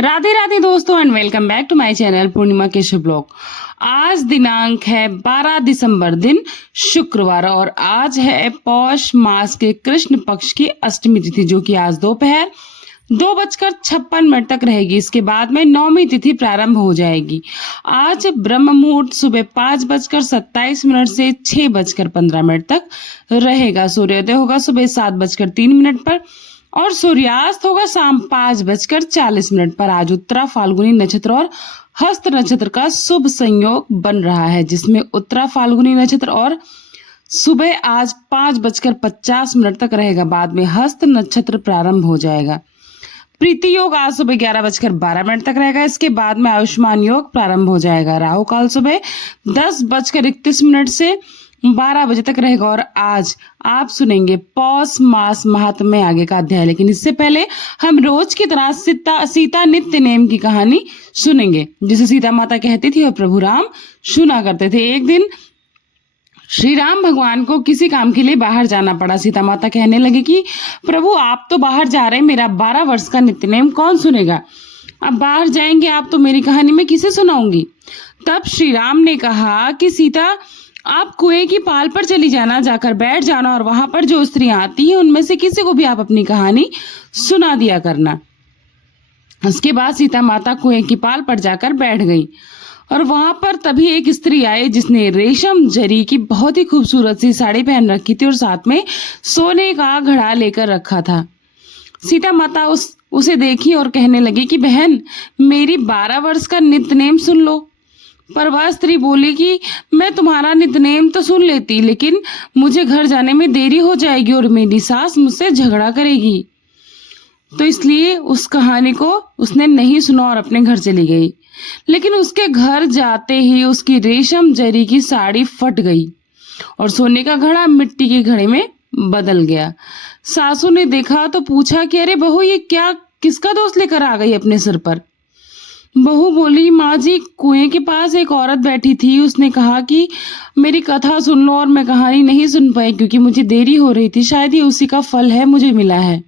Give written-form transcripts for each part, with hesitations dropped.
राधे राधे दोस्तों and welcome back to my channel Purnima Keshav blog. आज दिनांक है 12 दिसंबर दिन शुक्रवार और आज है पौष मास के कृष्ण पक्ष की अष्टमी तिथि, जो कि आज दोपहर 2:56 तक रहेगी। इसके बाद में नौमी तिथि प्रारंभ हो जाएगी। आज ब्रह्म मुहूर्त सुबह 5:27 से 6:15 तक रहेगा। सूर्योदय होगा सुबह 7:03 पर और सूर्यास्त होगा शाम 5:40 पर। आज उत्तरा फाल्गुनी नक्षत्र और हस्त नक्षत्र का शुभ संयोग बन रहा है, जिसमें उत्तरा फाल्गुनी नक्षत्र और सुबह आज 5:50 तक रहेगा। बाद में हस्त नक्षत्र प्रारंभ हो जाएगा। प्रीति योग आज सुबह 11:12 तक रहेगा। इसके बाद में आयुष्मान योग प्रारंभ हो जाएगा। राहु काल सुबह 10:31 से 12 बजे तक रहेगा। और आज आप सुनेंगे पौष मास महात्म्य आगे का अध्याय, लेकिन इससे पहले हम रोज की तरह सीता नित्य नेम की कहानी सुनेंगे, जिसे सीता माता कहती थी और प्रभु राम सुना करते थे। एक दिन श्री राम भगवान को किसी काम के लिए बाहर जाना पड़ा। सीता माता कहने लगी कि प्रभु आप तो बाहर जा रहे हैं, मेरा 12 वर्ष का नित्य नेम कौन सुनेगा? अब बाहर जाएंगे आप तो मेरी कहानी में किसे सुनाऊंगी? तब श्री राम ने कहा कि सीता आप कुएं की पाल पर चली जाना, जाकर बैठ जाना और वहां पर जो स्त्रियां आती हैं उनमें से किसी को भी आप अपनी कहानी सुना दिया करना। उसके बाद सीता माता कुएं की पाल पर जाकर बैठ गई और वहां पर तभी एक स्त्री आई जिसने रेशम जरी की बहुत ही खूबसूरत सी साड़ी पहन रखी थी और साथ में सोने का घड़ा लेकर रखा था। सीता माता उसे देखी और कहने लगी कि बहन मेरी 12 वर्ष का नित्यनेम सुन लो। पर वह स्त्री बोली कि मैं तुम्हारा नित्यनेम तो सुन लेती, लेकिन मुझे घर जाने में देरी हो जाएगी और मेरी सास मुझसे झगड़ा करेगी। तो इसलिए उस कहानी को उसने नहीं सुना और अपने घर चली गई। लेकिन उसके घर जाते ही उसकी रेशम जरी की साड़ी फट गई और सोने का घड़ा मिट्टी के घड़े में बदल गया। सासू ने देखा तो पूछा कि अरे बहू ये क्या, किसका दोष लेकर आ गई अपने सिर पर? बहू बोली माँ जी कुएं के पास एक औरत बैठी थी, उसने कहा कि मेरी कथा सुन लो और मैं कहानी नहीं सुन पाई क्योंकि मुझे देरी हो रही थी, शायद ये उसी का फल है, मुझे मिला है।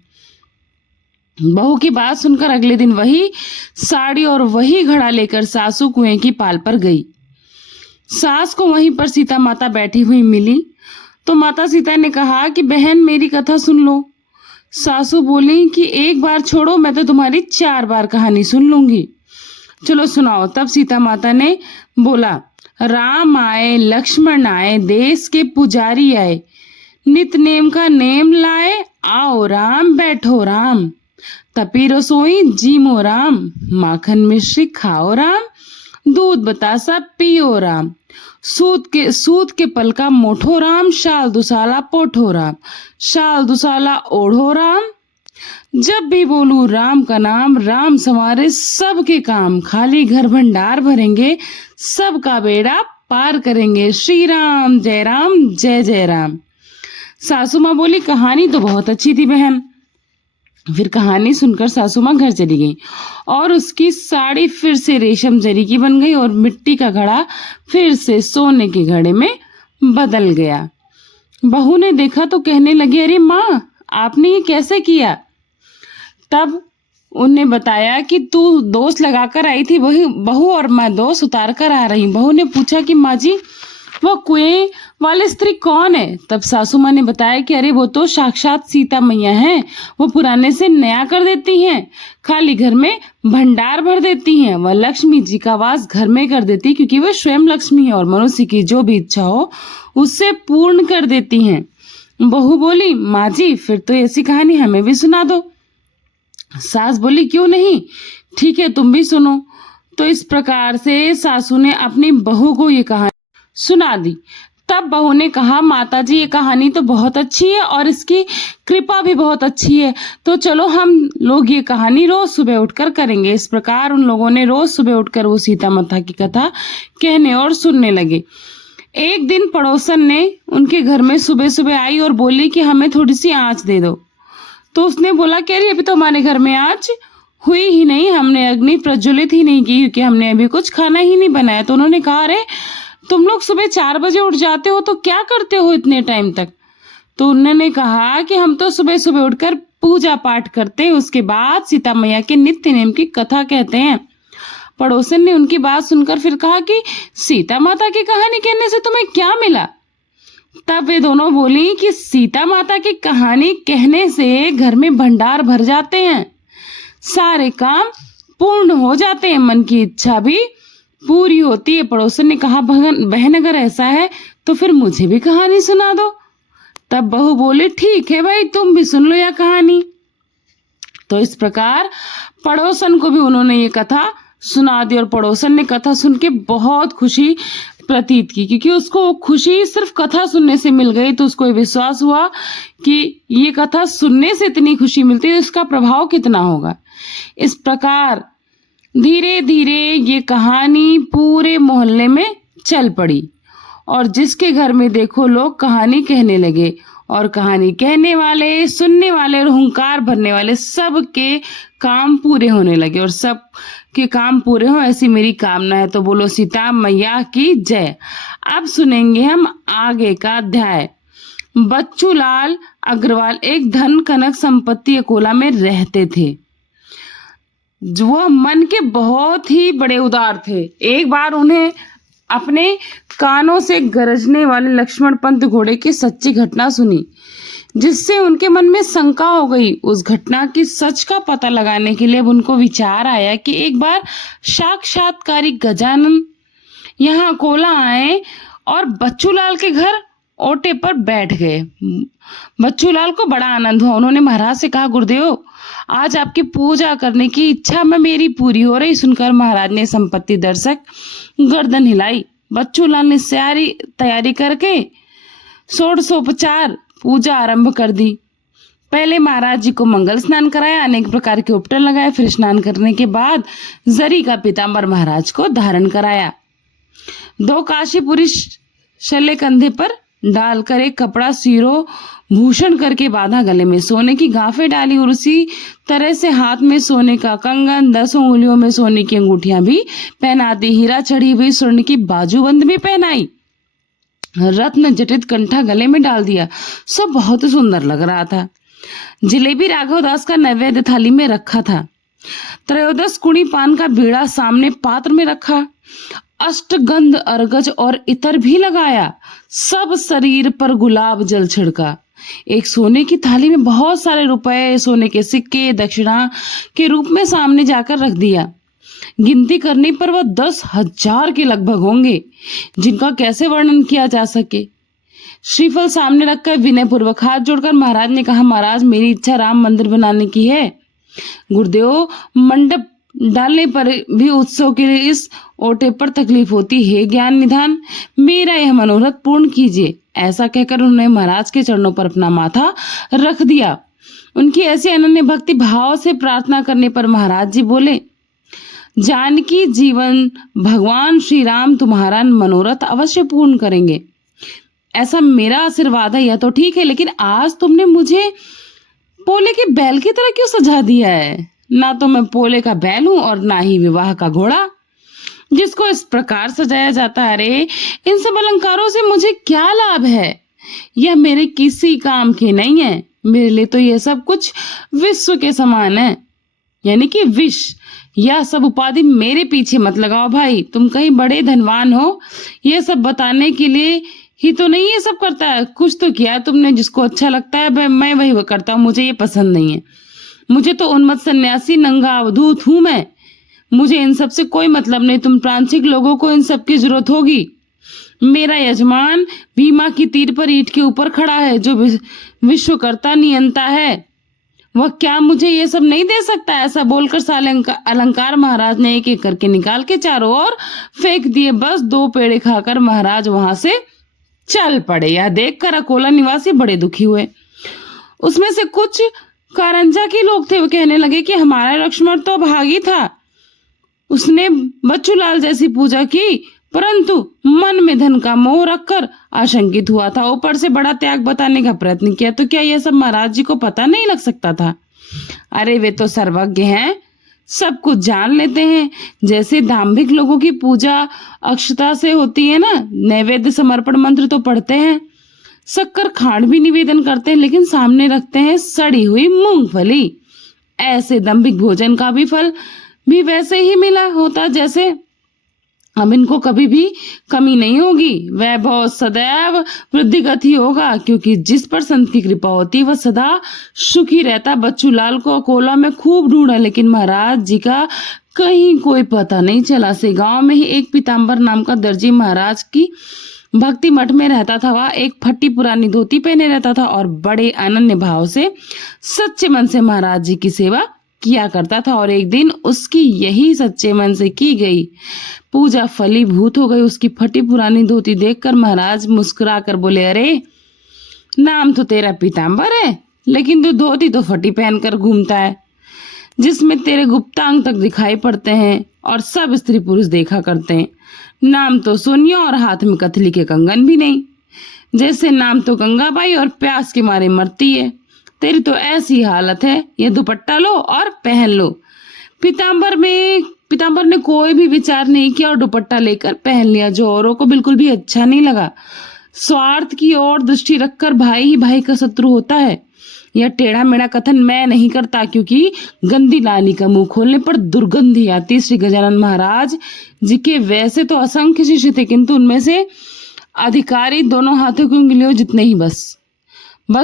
बहू की बात सुनकर अगले दिन वही साड़ी और वही घड़ा लेकर सासू कुएं की पाल पर गई। सास को वहीं पर सीता माता बैठी हुई मिली तो माता सीता ने कहा कि बहन मेरी कथा सुन लो। सासू बोली कि एक बार छोड़ो, मैं तो तुम्हारी 4 बार कहानी सुन लूंगी। चलो सुनाओ। तब सीता माता ने बोला राम आए लक्ष्मण आए, देश के पुजारी आए, नित नेम का नेम लाए, आओ राम बैठो राम, तपी रसोई जीमो राम, माखन मिश्री खाओ राम, दूध बतासा पियो राम, सूत के पलका मोठो राम, शाल दुसाला पोठो राम, शाल दुसाला ओढ़ो राम। जब भी बोलूं राम का नाम, राम संवारे सबके काम, खाली घर भंडार भरेंगे, सबका बेड़ा पार करेंगे, श्री राम जय जय राम। सासू माँ बोली कहानी तो बहुत अच्छी थी बहन। फिर कहानी सुनकर सासू माँ घर चली गई और उसकी साड़ी फिर से रेशम जरी की बन गई और मिट्टी का घड़ा फिर से सोने के घड़े में बदल गया। बहू ने देखा तो कहने लगी अरे माँ आपने ये कैसे किया? तब उन्हें बताया कि तू दोष लगाकर आई थी वही बहू और मैं दोष उतार कर आ रही। बहू ने पूछा कि माँ जी वो कुएं वाली स्त्री कौन है? तब सासू माँ ने बताया कि अरे वो तो साक्षात सीता मैया हैं, वो पुराने से नया कर देती हैं, खाली घर में भंडार भर देती हैं, वह लक्ष्मी जी का वास घर में कर देती क्योंकि वह स्वयं लक्ष्मी है और मनुष्य की जो भी इच्छा हो उससे पूर्ण कर देती हैं। बहू बोली माँ जी फिर तो ऐसी कहानी हमें भी सुना दो। सास बोली क्यों नहीं, ठीक है तुम भी सुनो। तो इस प्रकार से सासू ने अपनी बहू को ये कहानी सुना दी। तब बहू ने कहा माता जी ये कहानी तो बहुत अच्छी है और इसकी कृपा भी बहुत अच्छी है, तो चलो हम लोग ये कहानी रोज सुबह उठकर करेंगे। इस प्रकार उन लोगों ने रोज सुबह उठकर वो सीता माता की कथा कहने और सुनने लगे। एक दिन पड़ोसन ने उनके घर में सुबह सुबह आई और बोली कि हमें थोड़ी सी आँच दे दो। तो उसने बोला कि अरे अभी तो हमारे घर में आँच हुई ही नहीं, हमने अग्नि प्रज्वलित ही नहीं की क्योंकि हमने अभी कुछ खाना ही नहीं बनाया। तो उन्होंने कहा अरे तुम लोग सुबह 4 बजे उठ जाते हो तो क्या करते हो इतने टाइम तक? तो उन्होंने कहा कि हम तो सुबह सुबह उठकर पूजा पाठ करते हैं। उसके बाद सीता मैया के नित्य नेम की कथा कहते हैं। पड़ोसन ने उनकी बात सुनकर फिर कहा कि सीता माता की कहानी कहने से तुम्हें क्या मिला? तब वे दोनों बोली कि सीता माता की कहानी कहने से घर में भंडार भर जाते हैं, सारे काम पूर्ण हो जाते हैं, मन की इच्छा भी पूरी होती है। पड़ोसन ने कहा, बहन अगर ऐसा है तो फिर मुझे भी कहानी सुना दो। तब बहू बोली, ठीक है भाई, तुम भी सुन लो यह कहानी। तो इस प्रकार पड़ोसन को भी उन्होंने ये कथा सुना दी और पड़ोसन ने कथा सुन के बहुत खुशी प्रतीत की, क्योंकि उसको खुशी सिर्फ कथा सुनने से मिल गई। तो उसको विश्वास हुआ कि ये कथा सुनने से इतनी खुशी मिलती है, इसका प्रभाव कितना होगा। इस प्रकार धीरे धीरे ये कहानी पूरे मोहल्ले में चल पड़ी और जिसके घर में देखो लोग कहानी कहने लगे और कहानी कहने वाले, सुनने वाले और हुंकार भरने वाले सबके काम पूरे होने लगे और सब के काम पूरे हो ऐसी मेरी कामना है। तो बोलो सीता मैया की जय। अब सुनेंगे हम आगे का अध्याय। बच्चू लाल अग्रवाल एक धन कनक संपत्ति अकोला में रहते थे। वो मन के बहुत ही बड़े उदार थे। एक बार उन्हें अपने कानों से गरजने वाले लक्ष्मण पंत घोड़े की सच्ची घटना सुनी, जिससे उनके मन में शंका हो गई। उस घटना की सच का पता लगाने के लिए अब उनको विचार आया कि एक बार साक्षात्कारी गजानन यहाँ अकोला आए और बच्चूलाल के घर ओटे पर बैठ गए। बच्चूलाल को बड़ा आनंद हुआ। उन्होंने महाराज से कहा, गुरुदेव आज आपकी पूजा करने की इच्छा में मेरी पूरी हो रही। सुनकर महाराज ने संपत्ति दर्शक गर्दन हिलाई। बच्चूलाल ने सारी तैयारी करके षोडशोपचार पूजा आरंभ कर दी। पहले महाराज जी को मंगल स्नान कराया, अनेक प्रकार के उपटन लगाए, फिर स्नान करने के बाद जरी का पीतांबर महाराज को धारण कराया। 2 काशीपुरी शल्य कंधे पर डालकर एक कपड़ा सिरो भूषण करके बांधा, गले में सोने की गांफें डाली और उसी तरह से हाथ में सोने का कंगन, 10 उंगलियों में सोने की अंगूठियां भी पहना दी, हीरा चढ़ी हुई स्वर्ण की बाजूबंद भी पहनाई, रत्न जटित कंठा गले में डाल दिया। सब बहुत सुंदर लग रहा था। जलेबी राघव दास का नैवेद्य थाली में रखा था। 13 कुड़ी पान का बीड़ा सामने पात्र में रखा। अष्टगंध, अर्गज और इतर भी लगाया। सब शरीर पर गुलाब जल छिड़का। एक सोने की थाली में बहुत सारे रुपए, सोने के सिक्के दक्षिणा के रूप में सामने जाकर रख दिया। गिनती करने पर वह 10,000 के लगभग होंगे, जिनका कैसे वर्णन किया जा सके। श्रीफल सामने रखकर विनय पूर्वक हाथ जोड़कर महाराज ने कहा, महाराज मेरी इच्छा राम मंदिर बनाने की है। गुरुदेव मंडप डालने पर भी उत्सव के लिए इस ओटे पर तकलीफ होती है। ज्ञान निधान मेरा यह मनोरथ पूर्ण कीजिए। ऐसा कहकर उन्होंने महाराज के चरणों पर अपना माथा रख दिया। उनकी ऐसी अनन्य भक्ति भाव से प्रार्थना करने पर महाराज जी बोले, जानकी जीवन भगवान श्री राम तुम्हारा मनोरथ अवश्य पूर्ण करेंगे, ऐसा मेरा आशीर्वाद है। यह तो ठीक है, लेकिन आज तुमने मुझे पोले के बैल की तरह क्यों सजा दिया है? ना तो मैं पोले का बैल हूं और ना ही विवाह का घोड़ा जिसको इस प्रकार सजाया जाता है। अरे इन सब अलंकारों से मुझे क्या लाभ है? यह मेरे किसी काम के नहीं है। मेरे लिए तो यह सब कुछ विश्व के समान है, यानी कि विष। यह सब उपाधि मेरे पीछे मत लगाओ भाई, तुम कहीं बड़े धनवान हो, यह सब बताने के लिए ही तो नहीं ये सब करता है। कुछ तो किया तुमने, जिसको अच्छा लगता है मैं वही करता हूँ। मुझे ये पसंद नहीं है। मुझे तो उन्मत्त सन्यासी नंगा अवधूत हूं मैं। मुझे इन सब से कोई मतलब नहीं। तुम प्रांतिक लोगों को इन सब की जरूरत होगी। मेरा यजमान भीमा की तीर पर ईंट के ऊपर खड़ा है, जो विश्वकर्ता नियंता है, वह क्या मुझे ये सब नहीं दे सकता? ऐसा बोलकर साले अलंकार महाराज ने एक एक करके निकाल के चारों ओर फेंक दिए। बस 2 पेड़े खाकर महाराज वहां से चल पड़े। यह देखकर अकोला निवासी बड़े दुखी हुए। उसमें से कुछ कारंजा के लोग थे। वो कहने लगे कि हमारा लक्ष्मण तो भागी था, उसने बच्चूलाल जैसी पूजा की, परंतु मन में धन का मोह रखकर आशंकित हुआ था। ऊपर से बड़ा त्याग बताने का प्रयत्न किया, तो क्या यह सब महाराज जी को पता नहीं लग सकता था? अरे वे तो सर्वज्ञ हैं, सब कुछ जान लेते हैं। जैसे दाम्भिक लोगों की पूजा अक्षता से होती है ना, नैवेद्य समर्पण मंत्र तो पढ़ते हैं। शक्कर खांड भी निवेदन करते हैं, लेकिन सामने रखते हैं सड़ी हुई मूंगफली। ऐसे दंभिक भोजन का भी फल भी वैसे ही मिला होता जैसे अब इनको कभी भी कमी नहीं होगी, वैभव सदैव वृद्धिगत ही होगा, क्योंकि जिस पर संत की कृपा होती है वह सदा सुखी रहता। बच्चू लाल को अकोला में खूब ढूंढा, लेकिन महाराज जी का कहीं कोई पता नहीं चला। से गांव में ही एक पीताम्बर नाम का दर्जी महाराज की भक्ति मठ में रहता था। वह एक फटी पुरानी धोती पहने रहता था और बड़े अनन्य भाव से सच्चे मन से महाराज जी की सेवा किया करता था। और एक दिन उसकी यही सच्चे मन से की गई पूजा फलीभूत हो गई। उसकी फटी पुरानी धोती देखकर महाराज मुस्कुरा कर बोले, अरे नाम तो तेरा पीताम्बर है, लेकिन तू धोती तो फटी पहनकर घूमता है, जिसमें तेरे गुप्तांग तक दिखाई पड़ते हैं और सब स्त्री पुरुष देखा करते हैं। नाम तो सोनिया और हाथ में कथली के कंगन भी नहीं, जैसे नाम तो गंगाबाई और प्यास के मारे मरती है। तेरी तो ऐसी हालत है, ये दुपट्टा लो और पहन लो। पीताम्बर ने कोई भी विचार नहीं किया और दुपट्टा लेकर पहन लिया, जो औरों को बिल्कुल भी अच्छा नहीं लगा। स्वार्थ की ओर दृष्टि रखकर भाई ही भाई का शत्रु होता है। यह टेढ़ा मेढ़ा कथन मैं नहीं करता, क्योंकि गंदी नाली का मुंह खोलने पर दुर्गंधी आती। श्री गजानन महाराज जी के वैसे तो असंख्य शिष्य थे, किंतु उनमें से अधिकारी दोनों हाथों की उंगलियों जितने ही बस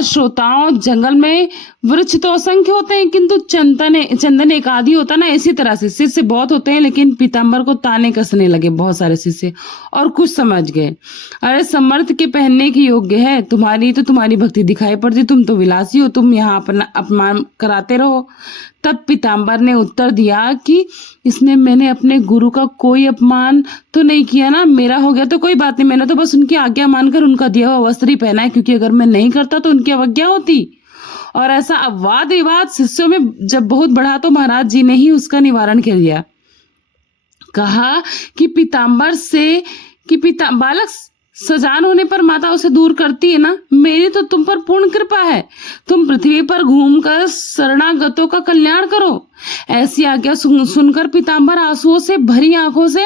श्रोताओं। जंगल में वृक्ष तो असंख्य होते हैं, किंतु चंदन एक आदि होता ना, इसी तरह से शिष्य बहुत होते हैं। लेकिन पीताम्बर को ताने कसने लगे बहुत सारे शिष्य, और कुछ समझ गए, अरे समर्थ के पहनने की योग्य है, तुम्हारी भक्ति दिखाई पड़ती, तुम तो विलासी हो, तुम यहाँ अपना अपमान कराते रहो। तब पीताम्बर ने उत्तर दिया कि इसमें मैंने अपने गुरु का कोई अपमान तो नहीं किया ना, मेरा हो गया तो कोई बात नहीं, मैंने तो बस उनकी आज्ञा मानकर उनका दिया हुआ वस्त्र ही पहना है, क्योंकि अगर मैं नहीं करता तो उनकी अवज्ञा होती। और ऐसा अपवाद विवाद शिष्यों में जब बहुत बढ़ा तो महाराज जी ने ही उसका निवारण कर दिया। कहा कि बालक सजान होने पर माता उसे दूर करती है ना, मेरी तो तुम पर पूर्ण कृपा है, तुम पृथ्वी पर घूमकर शरणागतों का कल्याण करो। ऐसी आज्ञा सुनकर पीताम्बर आंसुओं से भरी आंखों से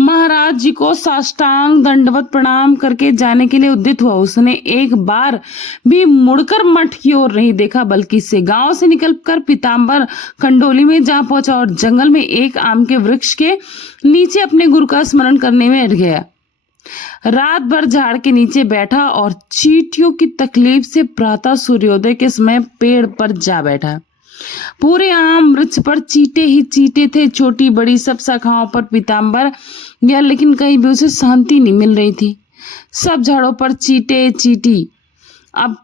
महाराज जी को साष्टांग दंडवत प्रणाम करके जाने के लिए उद्यत हुआ। उसने एक बार भी मुड़कर मठ की ओर नहीं देखा, बल्कि से गांव से निकलकर पीताम्बर खंडोली में जा पहुंचा और जंगल में एक आम के वृक्ष के नीचे अपने गुरु का स्मरण करने में अट गया। रात भर झाड़ के नीचे बैठा और चींटियों की तकलीफ से प्रातः सूर्योदय के समय पेड़ पर जा बैठा। पूरे आम वृक्ष पर चींटे ही चींटे थे, छोटी बड़ी सब शाखाओं पर पीताम्बर गया, लेकिन कहीं भी उसे शांति नहीं मिल रही थी। सब झाड़ों पर चींटे चींटी। अब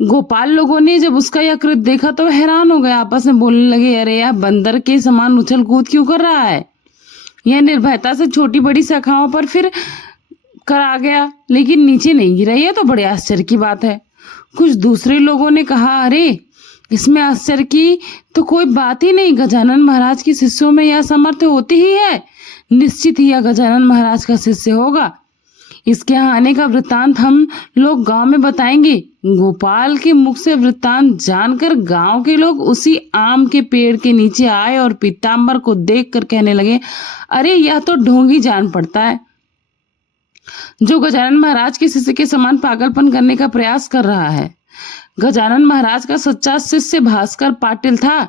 गोपाल लोगों ने जब उसका यह कृत्य देखा तो हैरान हो गए, आपस में बोलने लगे, अरे यह बंदर के समान उछल कूद क्यों कर रहा है? यह निर्भयता से छोटी बड़ी शाखाओं पर फिर कर आ गया, लेकिन नीचे नहीं गिरा। यह तो बड़े आश्चर्य की बात है। कुछ दूसरे लोगों ने कहा, अरे इसमें आश्चर्य की तो कोई बात ही नहीं, गजानन महाराज के शिष्यों में यह सामर्थ्य होती ही है, निश्चित ही यह गजानन महाराज का शिष्य होगा। इसके आने का वृत्तांत हम लोग गांव में बताएंगे। गोपाल के मुख से वृत्तांत जानकर गांव के लोग उसी आम के पेड़ के नीचे आए और पीताम्बर को देखकर कहने लगे, अरे यह तो ढोंगी जान पड़ता है, जो गजानन महाराज के शिष्य के समान पागलपन करने का प्रयास कर रहा है। गजानन महाराज का सच्चा शिष्य भास्कर पाटिल था,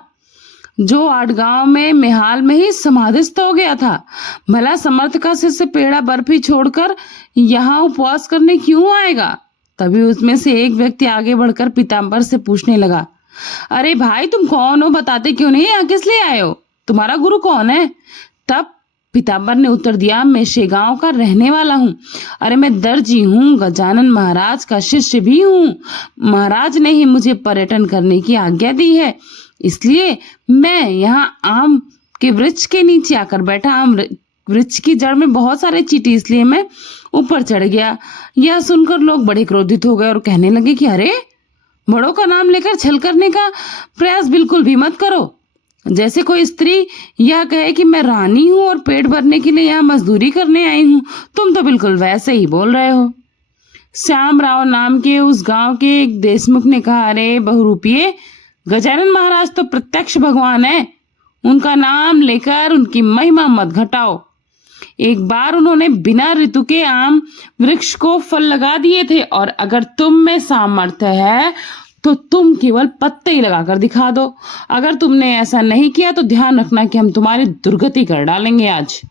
जो आठगांव में मेहाल में ही समाधिस्थ हो गया था। भला समर्थ का शिष्य पेड़ा बर्फी छोड़कर यहाँ उपवास करने क्यों आएगा? तभी उसमें से एक व्यक्ति आगे बढ़कर पीताम्बर से पूछने लगा, अरे भाई तुम कौन हो, बताते क्यों नहीं, यहाँ किस लिए आए हो, तुम्हारा गुरु कौन है? तब पीताम्बर ने उत्तर दिया, मैं शेगांव का रहने वाला हूँ। अरे मैं दर्जी हूँ, गजानन महाराज का शिष्य भी हूँ। महाराज ने ही मुझे पर्यटन करने की आज्ञा दी है, इसलिए मैं यहाँ आम के वृक्ष के नीचे आकर बैठा। आम वृक्ष की जड़ में बहुत सारे चींटी, इसलिए मैं ऊपर चढ़ गया। यह सुनकर लोग बड़े क्रोधित हो गए और कहने लगे कि अरे बड़ों का नाम लेकर छल करने का प्रयास बिल्कुल भी मत करो। जैसे कोई स्त्री यह कहे कि मैं रानी हूं और पेट भरने के लिए यहाँ मजदूरी करने आई हूं, तुम तो बिल्कुल वैसे ही बोल रहे हो। श्याम राव नाम के उस गांव के एक देशमुख ने कहा, अरे बहुरूपिये, गजानन महाराज तो प्रत्यक्ष भगवान है, उनका नाम लेकर उनकी महिमा मत घटाओ। एक बार उन्होंने बिना ऋतु के आम वृक्ष को फल लगा दिए थे, और अगर तुम में सामर्थ्य है तो तुम केवल पत्ते ही लगाकर दिखा दो। अगर तुमने ऐसा नहीं किया तो ध्यान रखना कि हम तुम्हारी दुर्गति कर डालेंगे। आज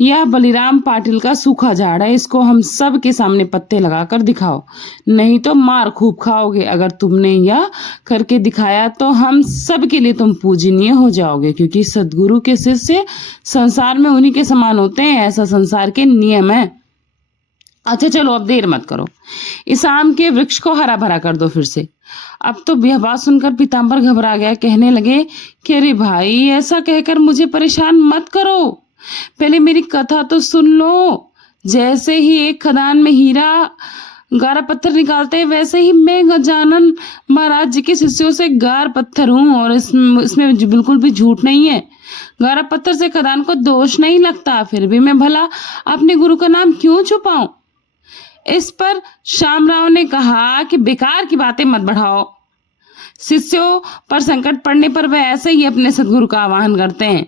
यह बलिराम पाटिल का सूखा झाड़ है, इसको हम सब के सामने पत्ते लगाकर दिखाओ, नहीं तो मार खूब खाओगे। अगर तुमने यह करके दिखाया तो हम सब के लिए तुम पूजनीय हो जाओगे, क्योंकि सद्गुरु के शिष्य संसार में उन्हीं के समान होते हैं, ऐसा संसार के नियम है। अच्छा चलो अब देर मत करो, इस आम के वृक्ष को हरा भरा कर दो फिर से। अब तो यह बात सुनकर पीताम्बर घबरा गया, कहने लगे कि अरे भाई, ऐसा कहकर मुझे परेशान मत करो, पहले मेरी कथा तो सुन लो। जैसे ही एक खदान में हीरा गारा पत्थर निकालते हैं, वैसे ही मैं गजानन महाराज जी के शिष्यों से गार पत्थर हूँ, और इसमें बिल्कुल भी झूठ नहीं है। गारा पत्थर से खदान को दोष नहीं लगता, फिर भी मैं भला अपने गुरु का नाम क्यों छुपाऊं। इस पर शामराव ने कहा कि बेकार की बातें मत बढ़ाओ। शिष्यों पर संकट पड़ने पर वे ऐसे ही अपने सद्गुरु का आह्वान करते हैं।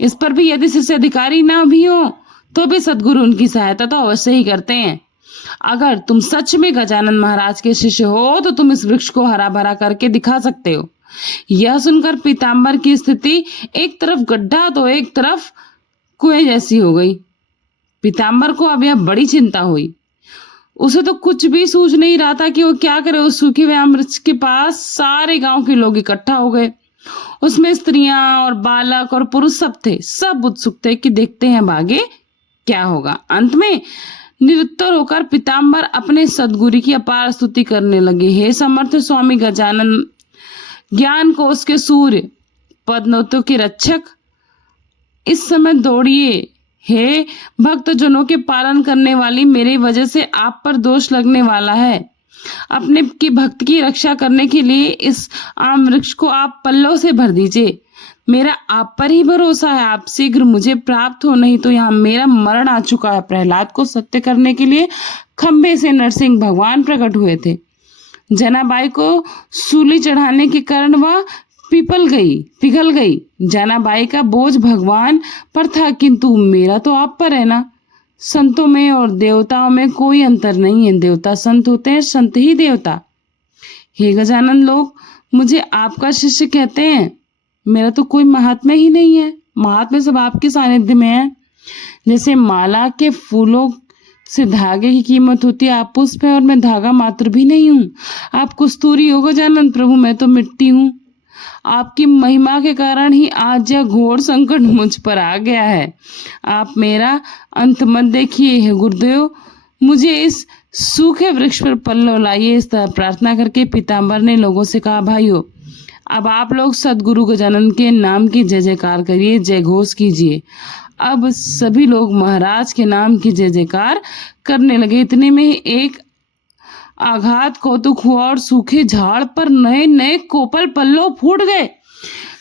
इस पर भी यदि शिष्य अधिकारी ना भी हो तो भी सद्गुरु उनकी सहायता तो अवश्य ही करते हैं। अगर तुम सच में गजानन महाराज के शिष्य हो तो तुम इस वृक्ष को हरा भरा करके दिखा सकते हो। यह सुनकर पीताम्बर की स्थिति एक तरफ गड्ढा तो एक तरफ कुएं जैसी हो गई। पीताम्बर को अब यह बड़ी चिंता हुई। उसे तो कुछ भी सूझ नहीं रहा था कि वो क्या करे। उस सूखे हुए आम वृक्ष के पास सारे गांव के लोग इकट्ठा हो गए। उसमें स्त्रियां और बालक और पुरुष सब थे। सब उत्सुक थे कि देखते हैं भागे क्या होगा। अंत में निरुत्तर होकर पीताम्बर अपने सद्गुरु की अपार स्तुति करने लगे। हे समर्थ स्वामी गजानन, ज्ञान कोश के सूर्य, पद्मोत्तों के रक्षक, इस समय दौड़िए। हे भक्त जनों के पालन करने वाली, मेरी वजह से आप पर दोष लगने वाला है। अपने की भक्त की रक्षा करने के लिए इस आम वृक्ष को आप पल्लों से भर दीजिए। मेरा आप पर ही भरोसा है, आप शीघ्र मुझे प्राप्त हो, नहीं तो यहाँ मेरा मरण आ चुका है। प्रहलाद को सत्य करने के लिए खंबे से नरसिंह भगवान प्रकट हुए थे। जनाबाई को सूली चढ़ाने के कारण वह पिघल गई। जनाबाई का बोझ भगवान पर था, किंतु मेरा तो आप पर है ना। संतों में और देवताओं में कोई अंतर नहीं है। देवता संत होते हैं, संत ही देवता। हे गजानन, लोग मुझे आपका शिष्य कहते हैं, मेरा तो कोई महात्म्य ही नहीं है। महात्म्य सब आपके सानिध्य में है। जैसे माला के फूलों से धागे की कीमत होती है, आप पुष्प है और मैं धागा मात्र भी नहीं हूँ। आप कस्तूरी हो गजानन प्रभु, मैं तो मिट्टी हूँ। आपकी महिमा के कारण ही आज यह घोर संकट मुझ पर आ गया है। आप मेरा अंत मत देखिए। हे गुरुदेव, मुझे इस सूखे वृक्ष पर पल्लव लाइए। इस तरह प्रार्थना करके पीताम्बर ने लोगों से कहा, भाइयों, अब आप लोग सद्गुरु गजानन के नाम की जय जयकार करिए, जय घोष कीजिए। अब सभी लोग महाराज के नाम की जय जयकार करने लगे। इतने में एक आघात कौतुक हुआ और सूखे झाड़ पर नए नए कोपल पल्लव फूट गए,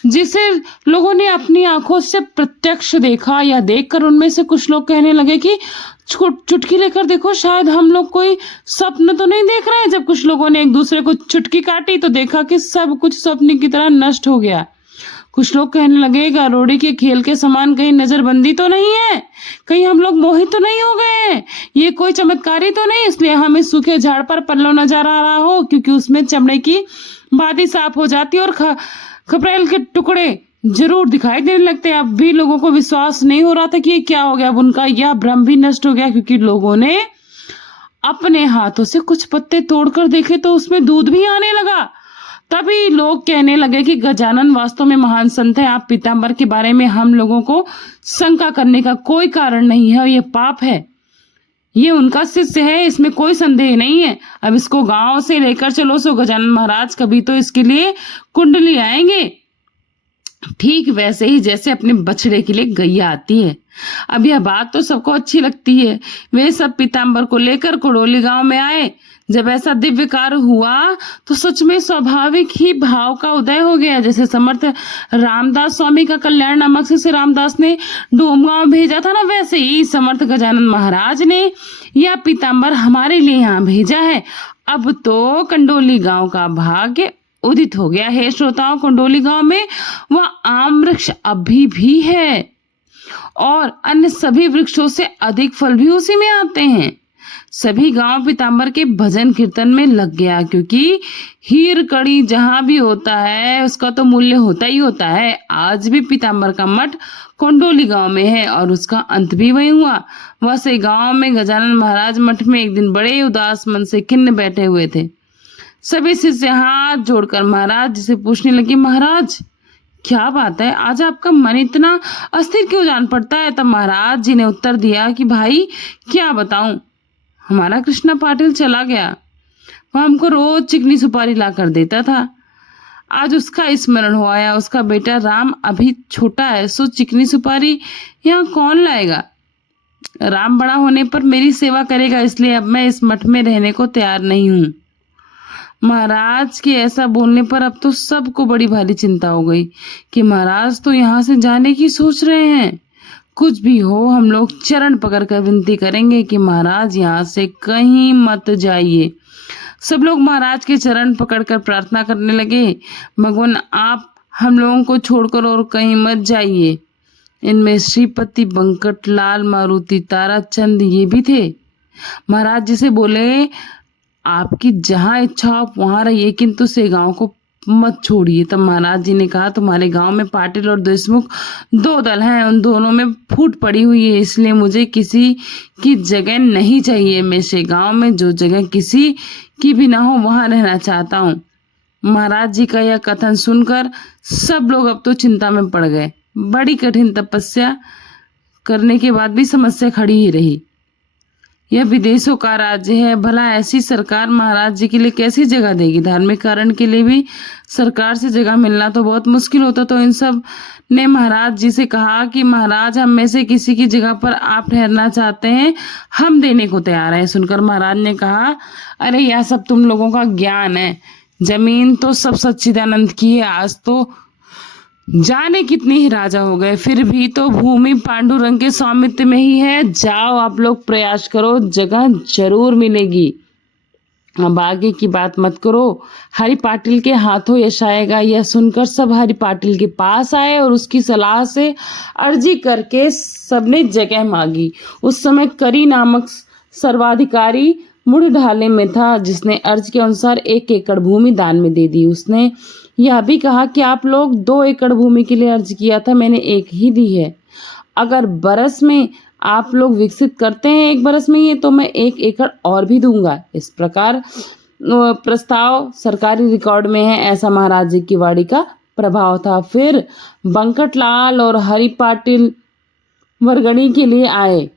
जिसे लोगों ने अपनी आंखों से प्रत्यक्ष देखा। या देखकर उनमें से कुछ लोग कहने लगे कि चुटकी लेकर देखो, शायद हम लोग कोई स्वप्न तो नहीं देख रहे हैं। जब कुछ लोगों ने एक दूसरे को चुटकी काटी तो देखा कि सब कुछ स्वप्न की तरह नष्ट हो गया। कुछ लोग कहने लगे, गारोड़ी के खेल के समान कहीं नजरबंदी तो नहीं है, कहीं हम लोग मोहित तो नहीं हो गए, ये कोई चमत्कारी तो नहीं, इसलिए हमें सूखे झाड़ पर पल्लव नजर आ रहा हो, क्योंकि उसमें चमड़े की बादी साफ हो जाती और खपरेल के टुकड़े जरूर दिखाई देने लगते। अब भी लोगों को विश्वास नहीं हो रहा था कि ये क्या हो गया। अब उनका यह भ्रम भी नष्ट हो गया, क्योंकि लोगों ने अपने हाथों से कुछ पत्ते तोड़कर देखे तो उसमें दूध भी आने लगा। तभी लोग कहने लगे कि गजानन वास्तव में महान संत है। आप पीताम्बर के बारे में हम लोगों को शंका करने का कोई कारण नहीं है। ये पाप है, ये उनका शिष्य है, इसमें कोई संदेह नहीं है। अब इसको गांव से लेकर चलो। सो गजानन महाराज कभी तो इसके लिए कुंडली आएंगे, ठीक वैसे ही जैसे अपने बछड़े के लिए गैया आती है। अब यह बात तो सबको अच्छी लगती है। वे सब पीताम्बर को लेकर कुड़ोली गांव में आए। जब ऐसा दिव्य कार्य हुआ तो सच में स्वाभाविक ही भाव का उदय हो गया। जैसे समर्थ रामदास स्वामी का कल्याण नामक से रामदास ने डोमगांव भेजा था ना, वैसे ही समर्थ गजानन महाराज ने यह पीताम्बर हमारे लिए यहाँ भेजा है। अब तो कंडोली गांव का भाग्य उदित हो गया है। श्रोताओं, कंडोली गांव में वह आम वृक्ष अभी भी है और अन्य सभी वृक्षों से अधिक फल भी उसी में आते हैं। सभी गांव पीताम्बर के भजन कीर्तन में लग गया, क्योंकि हीर कड़ी जहां भी होता है उसका तो मूल्य होता ही होता है। आज भी पीताम्बर का मठ कोंडोली गांव में है और उसका अंत भी वही हुआ। वैसे गांव में गजानन महाराज मठ में एक दिन बड़े उदास मन से खिन्न बैठे हुए थे। सभी शिष्य हाथ जोड़कर महाराज जी से पूछने लगे, महाराज क्या बात है, आज आपका मन इतना अस्थिर क्यों जान पड़ता है? तब महाराज जी ने उत्तर दिया कि भाई क्या बताऊं, हमारा कृष्णा पाटिल चला गया। वह हमको रोज चिकनी सुपारी ला कर देता था। आज उसका स्मरण हो आया। उसका बेटा राम अभी छोटा है, सो चिकनी सुपारी यहाँ कौन लाएगा? राम बड़ा होने पर मेरी सेवा करेगा, इसलिए अब मैं इस मठ में रहने को तैयार नहीं हूँ। महाराज के ऐसा बोलने पर अब तो सबको बड़ी भारी चिंता हो गई कि महाराज तो यहाँ से जाने की सोच रहे हैं। कुछ भी हो, हम लोग चरण पकड़कर विनती करेंगे कि महाराज यहाँ से कहीं मत जाइए। सब लोग महाराज के चरण पकड़कर प्रार्थना करने लगे, भगवान आप हम लोगों को छोड़कर और कहीं मत जाइए। इनमें श्रीपति, बंकट लाल, मारुति, ताराचंद ये भी थे। महाराज जी से बोले, आपकी जहाँ इच्छा आप वहां रहिए, किंतु से गांव को मत छोड़िए। तब महाराज जी ने कहा, तुम्हारे गांव में पाटिल और देशमुख दो दल हैं, उन दोनों में फूट पड़ी हुई है, इसलिए मुझे किसी की जगह नहीं चाहिए। मैं से गांव में जो जगह किसी की भी ना हो वहां रहना चाहता हूँ। महाराज जी का यह कथन सुनकर सब लोग अब तो चिंता में पड़ गए। बड़ी कठिन तपस्या करने के बाद भी समस्या खड़ी ही रही। यह विदेशों का राज्य है, भला ऐसी सरकार महाराज जी के लिए कैसी जगह देगी? धार्मिक कारण के लिए भी सरकार से जगह मिलना तो बहुत मुश्किल होता। तो इन सब ने महाराज जी से कहा कि महाराज हम में से किसी की जगह पर आप ठहरना चाहते हैं, हम देने को तैयार हैं। सुनकर महाराज ने कहा, अरे यह सब तुम लोगों का ज्ञान है, जमीन तो सब सच्चिदानंद की है। आज तो जाने कितने ही राजा हो गए, फिर भी तो भूमि पांडुरंग के स्वामित्व में ही है। जाओ आप लोग प्रयास करो, जगह जरूर मिलेगी। अब आगे की बात मत करो, हरि पाटिल के हाथों यश आएगा। यह सुनकर सब हरि पाटिल के पास आए और उसकी सलाह से अर्जी करके सबने जगह मांगी। उस समय करी नामक सर्वाधिकारी मुड़ ढाले में था, जिसने अर्ज के अनुसार 1 एकड़ भूमि दान में दे दी। उसने यह भी कहा कि आप लोग 2 एकड़ भूमि के लिए अर्ज किया था, मैंने 1 ही दी है। अगर बरस में आप लोग विकसित करते हैं 1 बरस में ये, तो मैं 1 एकड़ और भी दूंगा। इस प्रकार प्रस्ताव सरकारी रिकॉर्ड में है, ऐसा महाराज जी की वाणी का प्रभाव था। फिर बंकटलाल और हरि पाटिल वरगणी के लिए आए।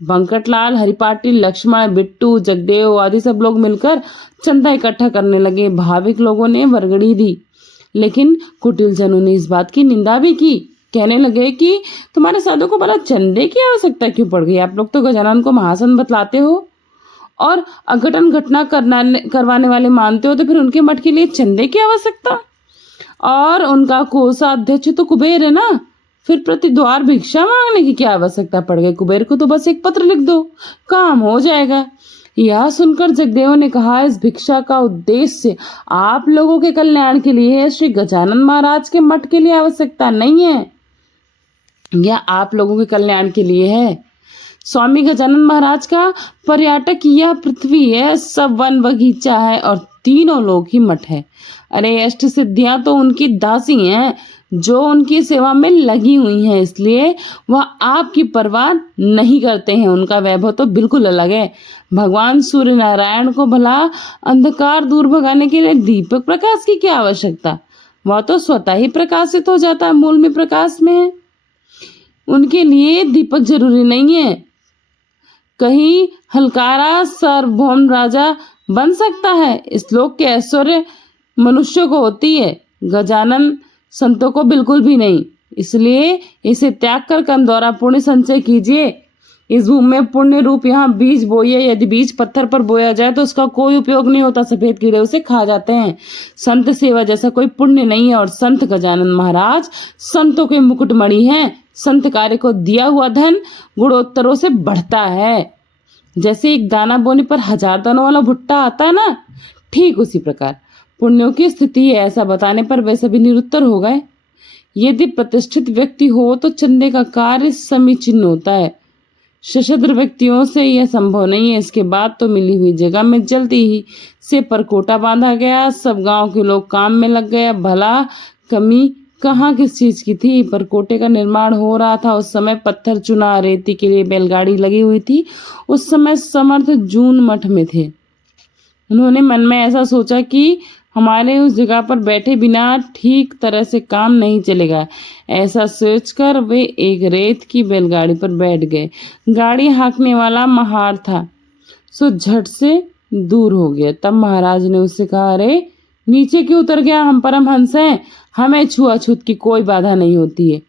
बंकटलाल, हरि पाटिल, लक्ष्मण, बिट्टू, जगदेव आदि सब लोग मिलकर चंदा इकट्ठा करने लगे। भाविक लोगों ने वरगड़ी दी, लेकिन कुटिल जनों ने इस बात की निंदा भी की। कहने लगे कि तुम्हारे साधु को भला चंदे की आवश्यकता क्यों पड़ गई? आप लोग तो गजानन को महासन बतलाते हो और अघटन घटना करवाने वाले मानते हो, तो फिर उनके मठ के लिए चंदे की आवश्यकता? और उनका कोषाध्यक्ष तो कुबेर है ना, फिर प्रति द्वार भिक्षा मांगने की क्या आवश्यकता पड़ गई? कुबेर को तो बस एक पत्र लिख दो, काम हो जाएगा। यह सुनकर जगदेव ने कहा, इस भिक्षा का उद्देश्य आप लोगों के कल्याण के लिए है, श्री गजानन महाराज के मठ के लिए आवश्यकता नहीं है। यह आप लोगों के कल्याण के लिए है। स्वामी गजानन महाराज का पर्यटक यह पृथ्वी है, सब वन बगीचा है और तीनों लोग ही मठ है। अरे अष्ट सिद्धियां तो उनकी दासी हैं, जो उनकी सेवा में लगी हुई हैं, इसलिए वह आपकी परवाह नहीं करते हैं। उनका वैभव तो बिल्कुल अलग है। भगवान सूर्य नारायण को भला अंधकार दूर भगाने के लिए दीपक प्रकाश की क्या आवश्यकता? वह तो स्वतः ही प्रकाशित हो जाता है, मूल में प्रकाश में है। उनके लिए दीपक जरूरी नहीं है। कहीं हलकारा सार्वभौम राजा बन सकता है, इस लोक के ऐश्वर्य मनुष्य को होती है, गजानन संतों को बिल्कुल भी नहीं। इसलिए इसे त्याग कर कम द्वारा पुण्य संचय कीजिए। इस भूमि में पुण्य रूप यहाँ बीज बोइए। यदि बीज पत्थर पर बोया जाए तो उसका कोई उपयोग नहीं होता, सफेद कीड़े उसे खा जाते हैं। संत सेवा जैसा कोई पुण्य नहीं है और संत गजानन महाराज संतों के मुकुटमणि हैं। संत कार्य को दिया हुआ धन गुणोत्तरों से बढ़ता है। जैसे एक दाना बोने पर 1000 दानों वाला भुट्टा आता है ना, ठीक उसी प्रकार पुण्यों की स्थिति है। ऐसा बताने पर वे सभी निरुत्तर हो गए। यदि प्रतिष्ठित व्यक्ति हो तो चंदे का कार्य समीचीन होता है। सशस्त्र व्यक्तियों से यह संभव नहीं है। इसके बाद तो मिली हुई जगह में जल्दी ही से परकोटा बांधा गया। सब गांव के लोग काम में लग गए। भला कमी कहाँ किस चीज की थी? परकोटे का निर्माण हो रहा था। उस समय पत्थर चुना रेती के लिए बैलगाड़ी लगी हुई थी। उस समय समर्थ जून मठ में थे। उन्होंने मन में ऐसा सोचा कि हमारे उस जगह पर बैठे बिना ठीक तरह से काम नहीं चलेगा। ऐसा सोचकर वे एक रेत की बैलगाड़ी पर बैठ गए। गाड़ी हाँकने वाला महार था, सो झट से दूर हो गया। तब महाराज ने उससे कहा, अरे नीचे क्यों उतर गया? हम परमहंस हैं, हमें छुआछूत की कोई बाधा नहीं होती है।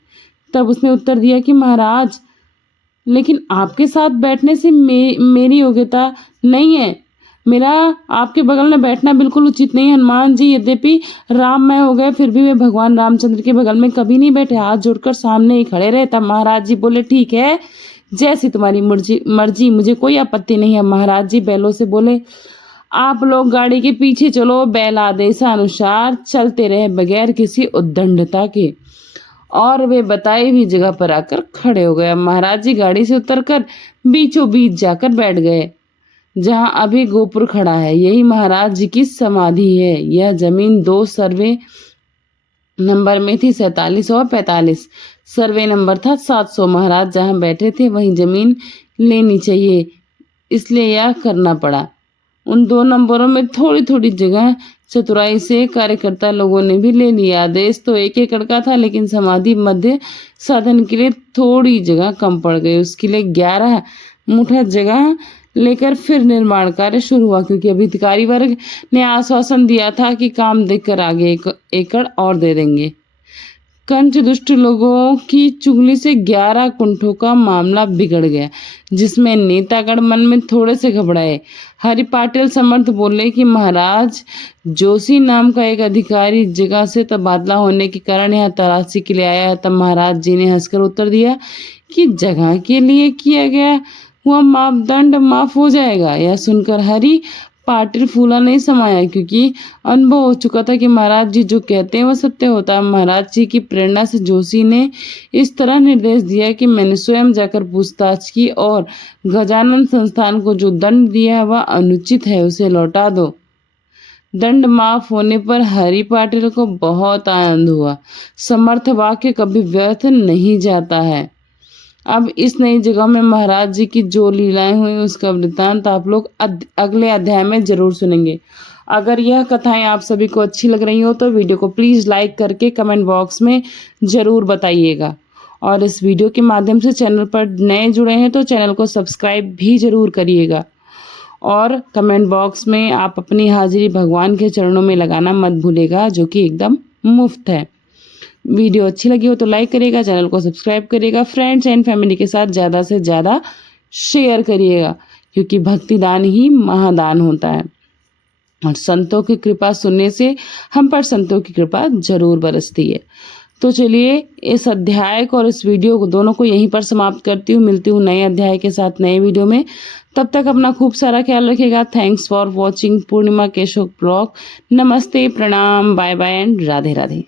तब उसने उत्तर दिया कि महाराज, लेकिन आपके साथ बैठने से मेरी योग्यता नहीं है। मेरा आपके बगल में बैठना बिल्कुल उचित नहीं है। हनुमान जी यद्यपि राममय हो गए, फिर भी वे भगवान रामचंद्र के बगल में कभी नहीं बैठे, हाथ जोड़कर सामने ही खड़े रहे। तब महाराज जी बोले, ठीक है, जैसी तुम्हारी मर्जी, मुझे कोई आपत्ति नहीं है। महाराज जी बैलों से बोले, आप लोग गाड़ी के पीछे चलो। बैल आदेशानुसार चलते रहे बगैर किसी उद्दंडता के, और वे बताई हुई जगह पर आकर खड़े हो गए। महाराज जी गाड़ी से उतरकर बीचों बीच जाकर बैठ गए, जहां अभी गोपुर खड़ा है। यही महाराज जी की समाधि है। यह जमीन 2 सर्वे नंबर में थी, 47 और 45। सर्वे नंबर था 700। महाराज जहां बैठे थे वहीं जमीन लेनी चाहिए, इसलिए यह करना पड़ा। उन 2 नंबरों में थोड़ी थोड़ी जगह चतुराई से कार्यकर्ता लोगों ने भी ले लिया। आदेश तो 1 एकड़ का था, लेकिन समाधि मध्य साधन के लिए थोड़ी जगह कम पड़ गई। उसके लिए 11 मुठा जगह लेकर फिर निर्माण कार्य शुरू हुआ, क्योंकि अभी अधिकारी वर्ग ने आश्वासन दिया था कि काम देखकर आगे 1 एकड़ और दे देंगे। कंच दुष्ट लोगों की चुगली से 11 कुंठों का मामला बिगड़ गया, जिसमें नेतागण मन में थोड़े से घबराए। हरि पाटिल समर्थ बोले कि महाराज, जोशी नाम का एक अधिकारी जगह से तबादला होने के कारण यहाँ तलाशी के लिए आया है। तब महाराज जी ने हंसकर उत्तर दिया कि जगह के लिए किया गया वह मापदंड माफ हो जाएगा। यह सुनकर हरि पाटिल फूला नहीं समाया, क्योंकि अनुभव हो चुका था कि महाराज जी जो कहते हैं वह सत्य होता है। महाराज जी की प्रेरणा से जोशी ने इस तरह निर्देश दिया कि मैंने स्वयं जाकर पूछताछ की, और गजानन संस्थान को जो दंड दिया है वह अनुचित है, उसे लौटा दो। दंड माफ होने पर हरि पाटिल को बहुत आनंद हुआ। समर्थ वाक्य कभी व्यर्थ नहीं जाता है। अब इस नई जगह में महाराज जी की जो लीलाएं हुई उसका वृत्तांत आप लोग अगले अध्याय में जरूर सुनेंगे। अगर यह कथाएं आप सभी को अच्छी लग रही हो तो वीडियो को प्लीज़ लाइक करके कमेंट बॉक्स में ज़रूर बताइएगा, और इस वीडियो के माध्यम से चैनल पर नए जुड़े हैं तो चैनल को सब्सक्राइब भी ज़रूर करिएगा। और कमेंट बॉक्स में आप अपनी हाजिरी भगवान के चरणों में लगाना मत भूलिएगा, जो कि एकदम मुफ्त है। वीडियो अच्छी लगी हो तो लाइक करिएगा, चैनल को सब्सक्राइब करिएगा, फ्रेंड्स एंड फैमिली के साथ ज़्यादा से ज़्यादा शेयर करिएगा, क्योंकि भक्ति दान ही महादान होता है। और संतों की कृपा सुनने से हम पर संतों की कृपा जरूर बरसती है। तो चलिए इस अध्याय को और इस वीडियो को दोनों को यहीं पर समाप्त करती हूँ। मिलती हूँ नए अध्याय के साथ नए वीडियो में। तब तक अपना खूब सारा ख्याल रखिएगा। Thanks for watching Purnima Keshav blog. नमस्ते, प्रणाम, bye bye and Radhe Radhe.